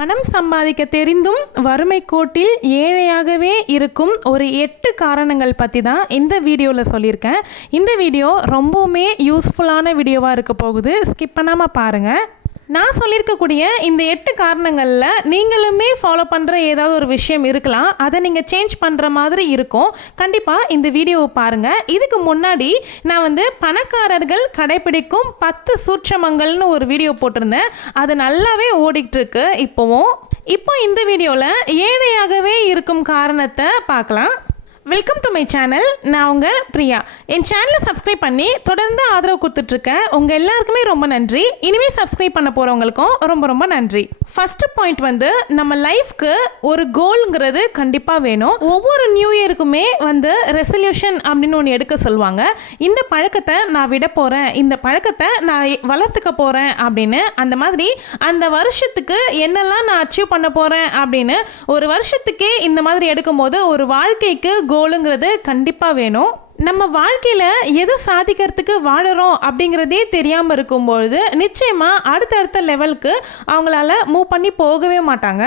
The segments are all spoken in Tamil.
பணம் சம்பாதிக்க தெரிந்தும் வறுமை கோட்டில் ஏழையாகவே இருக்கும் ஒரு எட்டு காரணங்கள் பற்றி தான் இந்த வீடியோவில் சொல்லியிருக்கேன். இந்த வீடியோ ரொம்பவுமே யூஸ்ஃபுல்லான வீடியோவாக இருக்க போகுது. ஸ்கிப் பண்ணாமல் பாருங்கள் நான் சொல்லியிருக்கக்கூடிய இந்த எட்டு காரணங்களில் நீங்களுமே ஃபாலோ பண்ணுற ஏதாவது ஒரு விஷயம் இருக்கலாம். அதை நீங்கள் சேஞ்ச் பண்ணுற மாதிரி இருக்கும். கண்டிப்பாக இந்த வீடியோவை பாருங்கள் இதுக்கு முன்னாடி நான் வந்து பணக்காரர்கள் கடைபிடிக்கும் பத்து சூட்சமங்கள்னு ஒரு வீடியோ போட்டிருந்தேன். அது நல்லாவே ஓடிக்கிட்டுருக்கு இப்போவும். இப்போ இந்த வீடியோவில் ஏழையாகவே இருக்கும் காரணத்தை பார்க்கலாம். வெல்கம் டு மை சேனல் நான் உங்கள் பிரியா. என் சேனலை சப்ஸ்கிரைப் பண்ணி தொடர்ந்து ஆதரவு கொடுத்துட்ருக்கேன். உங்கள் எல்லாருக்குமே ரொம்ப நன்றி. இனிமேல் சப்ஸ்கிரைப் பண்ண போகிறவங்களுக்கும் ரொம்ப ரொம்ப நன்றி. ஃபஸ்ட்டு பாயிண்ட் வந்து நம்ம லைஃப்க்கு ஒரு கோலுங்கிறது கண்டிப்பாக வேணும். ஒவ்வொரு நியூ இயருக்குமே வந்து ரெசல்யூஷன் அப்படின்னு ஒன்று எடுக்க சொல்லுவாங்க. இந்த பழக்கத்தை நான் விட போகிறேன் இந்த பழக்கத்தை நான் வளர்த்துக்க போகிறேன் அப்படின்னு. அந்த மாதிரி அந்த வருஷத்துக்கு என்னெல்லாம் நான் அச்சீவ் பண்ண போகிறேன் அப்படின்னு ஒரு வருஷத்துக்கே இந்த மாதிரி எடுக்கும்போது ஒரு வாழ்க்கைக்கு கோலுங்கிறது கண்டிப்பாக வேணும். நம்ம வாழ்க்கையில் எதை சாதிக்கிறதுக்கு வாழறோம் அப்படிங்கிறதே தெரியாமல் இருக்கும்பொழுது நிச்சயமாக அடுத்தடுத்த லெவலுக்கு அவங்களால மூவ் பண்ணி போகவே மாட்டாங்க.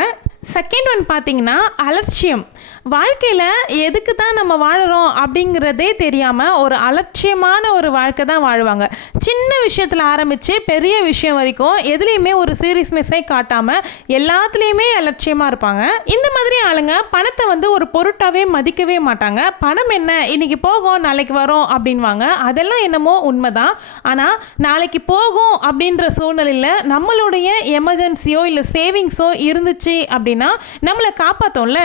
செகண்ட் ஒன் பார்த்தீங்கன்னா அலட்சியம். வாழ்க்கையில் எதுக்கு தான் நம்ம வாழறோம் அப்படிங்கிறதே தெரியாமல் ஒரு அலட்சியமான ஒரு வாழ்க்கை தான் வாழ்வாங்க. சின்ன விஷயத்தில் ஆரம்பித்து பெரிய விஷயம் வரைக்கும் எதுலேயுமே ஒரு சீரியஸ்னஸே காட்டாமல் எல்லாத்துலேயுமே அலட்சியமாக இருப்பாங்க. இந்த மாதிரி ஆளுங்க பணத்தை வந்து ஒரு பொருட்டாகவே மதிக்கவே மாட்டாங்க. பணம் என்ன? இன்னைக்கு போகும் நாளைக்கு வரும் அப்படின்வாங்க. அதெல்லாம் என்னமோ உண்மைதான். ஆனால் நாளைக்கு போகும் அப்படின்ற சூழ்நிலையில் நம்மளுடைய எமர்ஜென்சியோ இல்லை சேவிங்ஸோ இருந்துச்சு அப்படின்னு நம்மளை காப்பாற்றோம்ல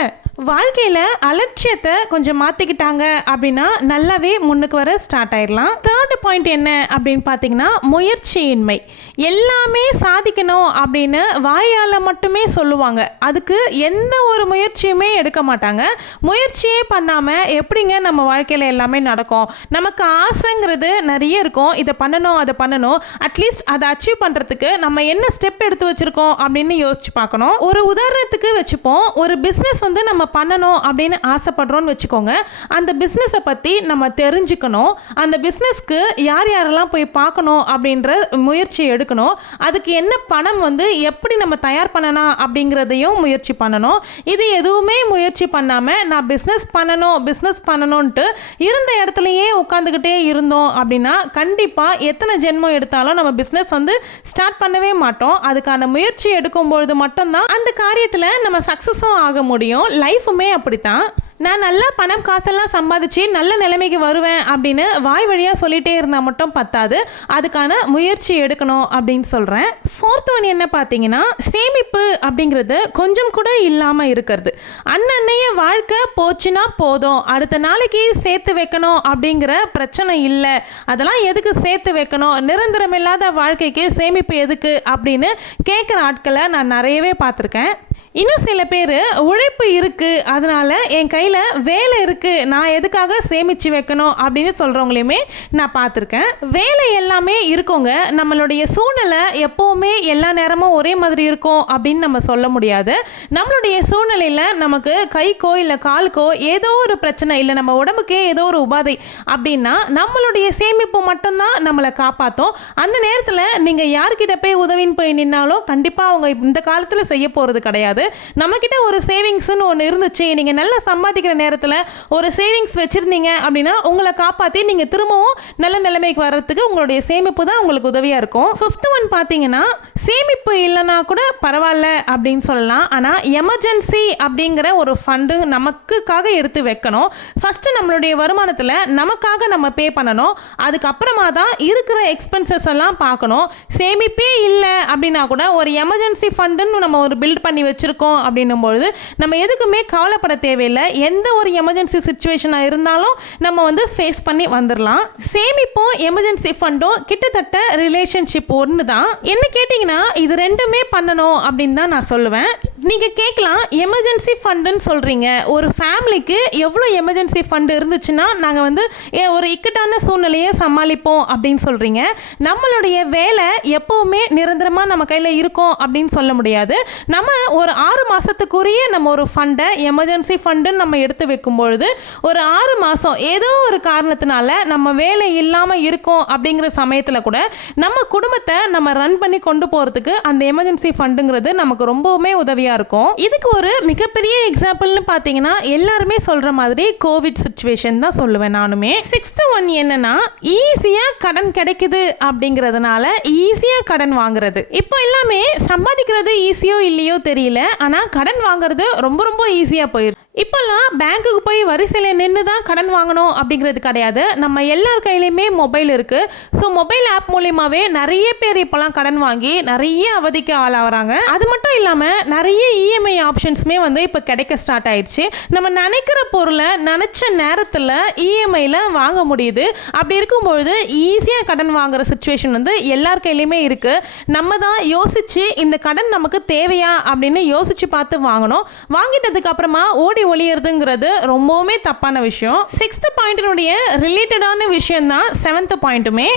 வாழ்க்கையில் அலட்சியத்தை கொஞ்சம் மாற்றிக்கிட்டாங்க அப்படின்னா நல்லாவே முன்னுக்கு வர ஸ்டார்ட் ஆயிடலாம். தேர்ட் பாயிண்ட் என்ன அப்படின்னு பார்த்தீங்கன்னா முயற்சியின்மை. எல்லாமே சாதிக்கணும் அப்படின்னு வாயால் மட்டுமே சொல்லுவாங்க. அதுக்கு எந்த ஒரு முயற்சியுமே எடுக்க மாட்டாங்க. முயற்சியே பண்ணாமல் எப்படிங்க நம்ம வாழ்க்கையில் எல்லாமே நடக்கும்? நமக்கு ஆசைங்கிறது நிறைய இருக்கும். இதை பண்ணணும் அதை பண்ணணும். அட்லீஸ்ட் அதை அச்சீவ் பண்ணுறதுக்கு நம்ம என்ன ஸ்டெப் எடுத்து வச்சுருக்கோம் அப்படின்னு யோசிச்சு பார்க்கணும். ஒரு உதாரணத்துக்கு வச்சுப்போம். ஒரு பிஸ்னஸ் வந்து நம்ம பண்ணணும் அப்படின்னு ஆசைப்படுறோன்னு வச்சுக்கோங்க. அந்த பிஸ்னஸை பற்றி நம்ம தெரிஞ்சுக்கணும். அந்த பிஸ்னஸ்க்கு யார் யாரெல்லாம் போய் பார்க்கணும் அப்படின்ற முயற்சி எடுக்கணும். அதுக்கு என்ன பணம் வந்து எப்படி நம்ம தயார் பண்ணலாம் அப்படிங்கிறதையும் முயற்சி பண்ணணும். இது எதுவுமே முயற்சி பண்ணாமல் நான் பிஸ்னஸ் பண்ணணும் பிஸ்னஸ் பண்ணணுன்ட்டு இருந்த இடத்துலையே உட்காந்துக்கிட்டே இருந்தோம் அப்படின்னா கண்டிப்பாக எத்தனை ஜென்மம் எடுத்தாலும் நம்ம பிஸ்னஸ் வந்து ஸ்டார்ட் பண்ணவே மாட்டோம். அதுக்கான முயற்சி எடுக்கும்பொழுது மட்டும்தான் அந்த காரியத்தில் நம்ம சக்ஸஸும் ஆக முடியும். லைஃப் லைஃபுமே அப்படித்தான். நான் நல்லா பணம் காசெல்லாம் சம்பாதிச்சு நல்ல நிலைமைக்கு வருவேன் அப்படின்னு வாய் வழியாக சொல்லிட்டே இருந்தால் மட்டும் பத்தாது. அதுக்கான முயற்சி எடுக்கணும் அப்படின்னு சொல்கிறேன் ஃபோர்த் ஒன் என்ன பார்த்தீங்கன்னா சேமிப்பு அப்படிங்கிறது கொஞ்சம் கூட இல்லாமல் இருக்கிறது. அன்னன்னைய வாழ்க்கை போச்சுன்னா போதும். அடுத்த நாளைக்கு சேர்த்து வைக்கணும் அப்படிங்கிற பிரச்சனை இல்லை. அதெல்லாம் எதுக்கு சேர்த்து வைக்கணும்? நிரந்தரமில்லாத வாழ்க்கைக்கு சேமிப்பு எதுக்கு அப்படின்னு கேட்குற ஆட்களை நான் நிறையவே பார்த்துருக்கேன். இன்னும் சில பேர் உழைப்பு இருக்குது அதனால் என் கையில் வேலை இருக்குது நான் எதுக்காக சேமித்து வைக்கணும் அப்படின்னு சொல்கிறவங்களையுமே நான் பார்த்துருக்கேன். வேலை எல்லாமே இருக்கோங்க. நம்மளுடைய சூழ்நிலை எப்போவுமே எல்லா நேரமும் ஒரே மாதிரி இருக்கும் அப்படின்னு நம்ம சொல்ல முடியாது. நம்மளுடைய சூழ்நிலையில் நமக்கு கைக்கோ இல்லை காலுக்கோ ஏதோ ஒரு பிரச்சனை இல்லை நம்ம உடம்புக்கே ஏதோ ஒரு உபாதை அப்படின்னா நம்மளுடைய சேமிப்பு மட்டும்தான் நம்மளை காப்பாற்றும் அந்த நேரத்தில் நீங்கள் யார்கிட்ட போய் உதவின்னு போய் நின்னாலும் கண்டிப்பாக அவங்க இந்த காலத்தில் செய்ய போகிறது கிடையாது. நம்மக்கிட்ட ஒரு சேவிங்ஸ்னு ஒன்று இருந்துச்சு. நீங்கள் நல்லா சம்பாதிக்கிற நேரத்தில் ஒரு சேவிங்ஸ் வச்சுருந்தீங்க அப்படின்னா உங்களை காப்பாற்றி நீங்கள் திரும்பவும் நல்ல நிலைமைக்கு வர்றதுக்கு உங்களுடைய சேமிப்பு தான் உங்களுக்கு உதவியாக இருக்கும். ஃபிஃப்த் ஒன் பார்த்தீங்கன்னா சேமிப்பு இல்லைனா கூட பரவாயில்ல அப்படின்னு சொல்லலாம். ஆனால் எமர்ஜென்சி அப்படிங்கிற ஒரு ஃபண்டு நமக்குக்காக எடுத்து வைக்கணும். ஃபஸ்ட்டு நம்மளுடைய வருமானத்தில் நமக்காக நம்ம பே பண்ணணும். அதுக்கப்புறமா தான் இருக்கிற எக்ஸ்பென்சஸ் எல்லாம் பார்க்கணும். சேமிப்பே இல்லை அப்படின்னா கூட ஒரு எமர்ஜென்சி ஃபண்டுன்னு நம்ம ஒரு பில்ட் பண்ணி வச்சுருக்கோம் அப்படின்னும் பொழுது நம்ம எதுக்குமே கவலைப்பட தேவையில்லை. எந்த ஒரு எமர்ஜென்சி சுச்சுவேஷனாக இருந்தாலும் நம்ம வந்து ஃபேஸ் பண்ணி வந்துடலாம் சேமிப்பும் எமர்ஜென்சி ஃபண்டும் கிட்டத்தட்ட ரிலேஷன்ஷிப் ஒன்று தான் என்ன கேட்டிங்கன்னா இது ரெண்டுமே பண்ணணும் அப்படின்னு தான் நான் சொல்லுவேன். நீங்கள் கேட்கலாம் எமர்ஜென்சி ஃபண்டுன்னு சொல்கிறீங்க ஒரு ஃபேமிலிக்கு எவ்வளோ எமர்ஜென்சி ஃபண்டு இருந்துச்சுன்னா நாங்கள் வந்து ஏ, ஒரு இக்கட்டான சூழ்நிலையை சமாளிப்போம் அப்படின்னு சொல்கிறீங்க நம்மளுடைய வேலை எப்போவுமே நிரந்தரமாக நம்ம கையில் இருக்கும் அப்படின்னு சொல்ல முடியாது. நம்ம ஒரு ஆறு மாதத்துக்குரிய நம்ம ஒரு ஃபண்டை எமர்ஜென்சி ஃபண்டுன்னு நம்ம எடுத்து வைக்கும் பொழுது ஒரு ஆறு மாதம் ஏதோ ஒரு காரணத்தினால நம்ம வேலை இல்லாமல் இருக்கோம் அப்படிங்கிற சமயத்தில் கூட நம்ம குடும்பத்தை நம்ம ரன் பண்ணி கொண்டு போகிறதுக்கு அந்த எமர்ஜென்சி ஃபண்டுங்கிறது நமக்கு ரொம்பவுமே உதவியாக இருக்கும். இதுக்கு ஒரு மிகப்பெரிய எக்ஸாம்பிள்னு பார்த்தீங்கன்னா எல்லாருமே சொல்கிற மாதிரி கோவிட் சுச்சுவேஷன் தான் சொல்லுவேன் நானுமே. சிக்ஸ்த்து ஒன் என்னன்னா ஈஸியாக கடன் கிடைக்குது அப்படிங்கிறதுனால ஈஸியாக கடன் வாங்குறது. இப்போ எல்லாமே சம்பாதிக்கிறது ஈஸியோ இல்லையோ தெரியல ஆனால் கடன் வாங்குறது ரொம்ப ரொம்ப ஈஸியாக போயிடுச்சு இப்போல்லாம் பேங்க்குக்கு போய் வரிசையில் நின்று தான் கடன் வாங்கணும் அப்படிங்கிறது கிடையாது. நம்ம எல்லார் கையிலையுமே மொபைல் இருக்குது ஸோ மொபைல் ஆப் மூலியமாகவே நிறைய பேர் இப்போல்லாம் கடன் வாங்கி நிறைய அவதிக்கு ஆளாகிறாங்க. அது மட்டும் இல்லாமல் நிறைய இஎம்ஐ ஆப்ஷன்ஸுமே வந்து இப்போ கிடைக்க ஸ்டார்ட் ஆயிடுச்சு. நம்ம நினைக்கிற பொருளை நினச்ச நேரத்தில் இஎம்ஐயில் வாங்க முடியுது. அப்படி இருக்கும்பொழுது ஈஸியாக கடன் வாங்குற சுச்சுவேஷன் வந்து எல்லார் கையிலையுமே இருக்குது நம்ம தான் யோசித்து இந்த கடன் நமக்கு தேவையா அப்படின்னு யோசித்து பார்த்து வாங்கணும். வாங்கிட்டதுக்கு அப்புறமா ஓடி ஒளியறதுங்கிறது ரொம்பவுமே தப்பான விஷயம். சிக்ஸ்த் பாயிண்டினுடைய ரிலேட்டடான விஷயம் தான் செவன்த் பாயிண்ட்டுமே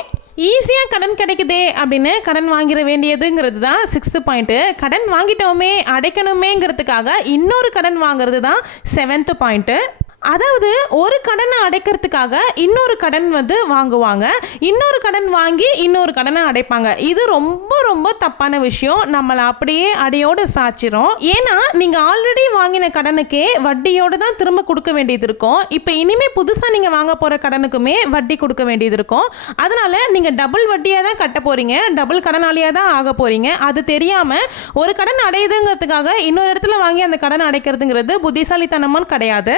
ஈஸியாக கடன் கிடைக்குதே அப்படின்னு கடன் வாங்கிட வேண்டியதுங்கிறது தான் சிக்ஸ்த்து பாயிண்ட்டு கடன் வாங்கிட்டோமே அடைக்கணுமேங்கிறதுக்காக இன்னொரு கடன் வாங்குறது தான் செவன்த்து பாயிண்ட்டு அதாவது ஒரு கடனை அடைக்கிறதுக்காக இன்னொரு கடன் வந்து வாங்குவாங்க. இன்னொரு கடன் வாங்கி இன்னொரு கடனை அடைப்பாங்க. இது ரொம்ப ரொம்ப தப்பான விஷயம். நம்மளை அப்படியே அடையோடு சாச்சிரும். ஏன்னா நீங்கள் ஆல்ரெடி வாங்கின கடனுக்கே வட்டியோடு தான் திரும்ப கொடுக்க வேண்டியது இருக்கும். இப்போ இனிமே புதுசாக நீங்கள் வாங்க போகிற கடனுக்குமே வட்டி கொடுக்க வேண்டியது இருக்கும். அதனால் நீங்கள் டபுள் வட்டியாக தான் கட்ட போகிறீங்க டபுள் கடனாளியாக தான் ஆக போகிறீங்க அது தெரியாமல் ஒரு கடன் அடையுதுங்கிறதுக்காக இன்னொரு இடத்துல வாங்கி அந்த கடன் அடைக்கிறதுங்கிறது புத்திசாலித்தனமும் கிடையாது.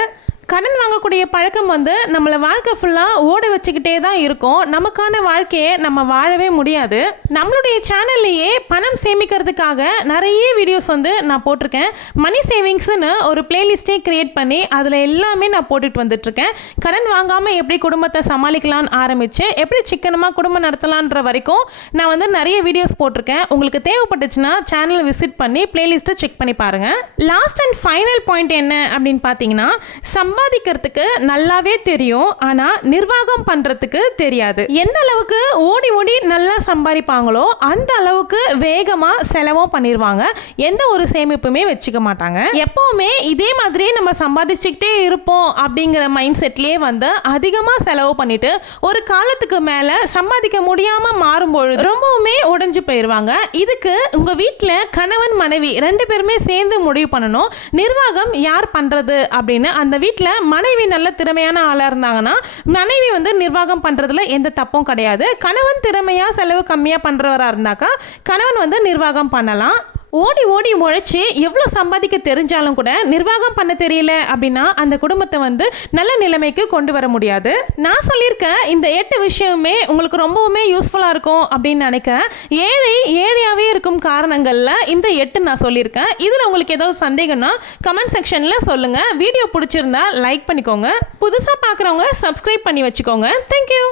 கடன் வாங்கக்கூடிய பழக்கம் வந்து நம்மளை வாழ்க்கை ஃபுல்லாக ஓட வச்சுக்கிட்டே தான் இருக்கும். நமக்கான வாழ்க்கையை நம்ம வாழவே முடியாது. நம்மளுடைய சேனல்லையே பணம் சேமிக்கிறதுக்காக நிறைய வீடியோஸ் வந்து நான் போட்டிருக்கேன். மணி சேவிங்ஸ்னு ஒரு பிளேலிஸ்டே கிரியேட் பண்ணி அதில் எல்லாமே நான் போட்டுட்டு வந்துட்டுருக்கேன். கடன் வாங்காமல் எப்படி குடும்பத்தை சமாளிக்கலாம்னு ஆரம்பித்து எப்படி சிக்கனமாக குடும்பம் நடத்தலான்ற வரைக்கும் நான் வந்து நிறைய வீடியோஸ் போட்டிருக்கேன். உங்களுக்கு தேவைப்பட்டுச்சுன்னா சேனலை விசிட் பண்ணி பிளேலிஸ்ட்டை செக் பண்ணி பாருங்கள் லாஸ்ட் அண்ட் ஃபைனல் பாயிண்ட் என்ன அப்படின்னு பார்த்தீங்கன்னா சம் சம்பாதிக்கிறதுக்கு நல்லாவே தெரியும் ஆனால் நிர்வாகம் பண்ணுறதுக்கு தெரியாது. எந்த அளவுக்கு ஓடி ஓடி நல்லா சம்பாதிப்பாங்களோ அந்த அளவுக்கு வேகமாக செலவும் பண்ணிடுவாங்க எந்த ஒரு சேமிப்புமே வச்சுக்க மாட்டாங்க. எப்போவுமே இதே மாதிரி நம்ம சம்பாதிச்சுக்கிட்டே இருப்போம் அப்படிங்கிற மைண்ட் செட்லேயே வந்து அதிகமாக செலவு பண்ணிட்டு ஒரு காலத்துக்கு மேலே சம்பாதிக்க முடியாமல் மாறும்பொழுது ரொம்பவுமே உடைஞ்சு போயிடுவாங்க இதுக்கு உங்கள் வீட்டில் கணவன் மனைவி ரெண்டு பேருமே சேர்ந்து முடிவு பண்ணணும். நிர்வாகம் யார் பண்ணுறது அப்படின்னு அந்த வீட்டில் மனைவி நல்ல திறமையான ஆளாக இருந்தாங்கன்னா மனைவி வந்து நிர்வாகம் பண்ணுறதுல எந்த தப்பும் கிடையாது. கணவன் திறமையாக செலவு கம்மியாக பண்ணுறவராக இருந்தாக்கா கணவன் வந்து நிர்வாகம் பண்ணலாம். ஓடி ஓடி முழைச்சி எவ்வளோ சம்பாதிக்க தெரிஞ்சாலும் கூட நிர்வாகம் பண்ண தெரியல அப்படின்னா அந்த குடும்பத்தை வந்து நல்ல நிலைமைக்கு கொண்டு வர முடியாது. நான் சொல்லியிருக்க இந்த எட்டு விஷயமே உங்களுக்கு ரொம்பவுமே யூஸ்ஃபுல்லாக இருக்கும் அப்படின்னு நினைக்கிறேன். ஏழை ஏழையாகவே இருக்கும் காரணங்களில் இந்த எட்டு நான் சொல்லியிருக்கேன். இதில் உங்களுக்கு ஏதாவது சந்தேகம்னா கமெண்ட் செக்ஷனில் சொல்லுங்கள் வீடியோ பிடிச்சிருந்தா லைக் பண்ணிக்கோங்க. புதுசாக பார்க்குறவங்க சப்ஸ்கிரைப் பண்ணி வச்சுக்கோங்க. தேங்க்யூ